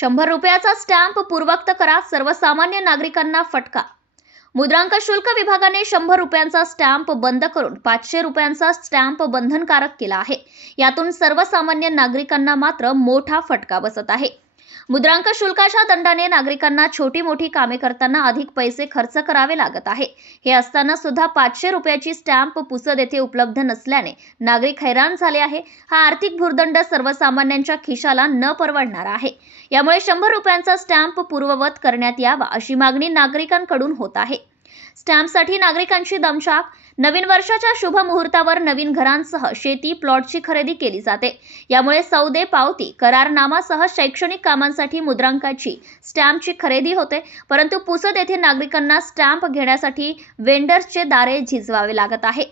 शंभर रुपयाचा स्टॅम्प पूर्वक्त करा सर्वसामान्य नागरिकांना फटका. मुद्रांक शुल्क विभागाने शंभर रुपयांचा स्टॅम्प बंद करून पाचशे रुपयांचा स्टॅम्प बंधनकारक केला आहे. यातून सर्वसामान्य नागरिकांना मात्र मोठा फटका बसत आहे. मुद्रांक शुल्काच्या दंडाने नागरिकांना छोटी मोठी कामे करताना अधिक पैसे खर्च करावे लागत आहे. हे असताना सुद्धा पाचशे रुपयाची स्टॅम्प पुसद येथे उपलब्ध नसल्याने नागरिक हैराण झाले आहे. हा आर्थिक भूर्दंड सर्वसामान्यांच्या खिशाला न परवडणारा आहे. यामुळे शंभर रुपयांचा स्टॅम्प पूर्ववत करण्यात यावा अशी मागणी नागरिकांकडून होत आहे. स्टॅम्पसाठी नागरिकांची दमशाक नवीन वर्षाच्या शुभ मुहूर्तावर नवीन घरांसह शेती प्लॉटची खरेदी केली जाते. यामुळे सौदे पावती करारनामासह शैक्षणिक कामांसाठी मुद्रांकाची स्टॅम्पची खरेदी होते. परंतु पुसद येथे नागरिकांना स्टॅम्प घेण्यासाठी वेंडर्सचे दारे झिजवावे लागत आहे.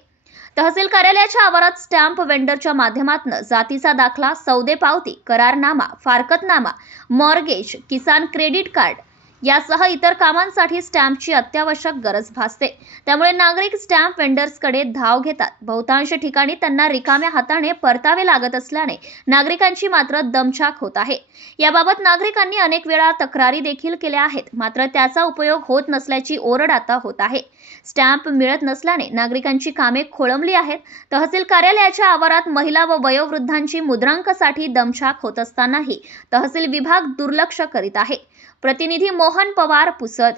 तहसील कार्यालयाच्या आवारात स्टॅम्प वेंडरच्या माध्यमातून जातीचा दाखला सौदे पावती करारनामा फारकतनामा मॉर्गेज किसान क्रेडिट कार्ड यासह इतर कामांसाठी स्टॅम्पची अत्यावश्यक गरज भासते. त्यामुळे नागरिक स्टॅम्प वेंडर्सकडे धाव घेतात. बहुतांश ठिकाणी त्यांना रिकाम्या हाताने परतावे लागत असल्याने नागरिकांची मात्र दमछाक होत आहे. याबाबत नागरिकांनी अनेक वेळा तक्रारी देखील केल्या आहेत. मात्र त्याचा उपयोग होत नसल्याची ओरड आता होत आहे. स्टॅम्प मिळत नसल्याने नागरिकांची कामे खोळंबली आहेत. तहसील कार्यालयाच्या आवारात महिला व वयोवृद्धांची मुद्रांकसाठी दमछाक होत असतानाही तहसील विभाग दुर्लक्ष करीत आहे. प्रतिनिधी मोहन पवार पुसद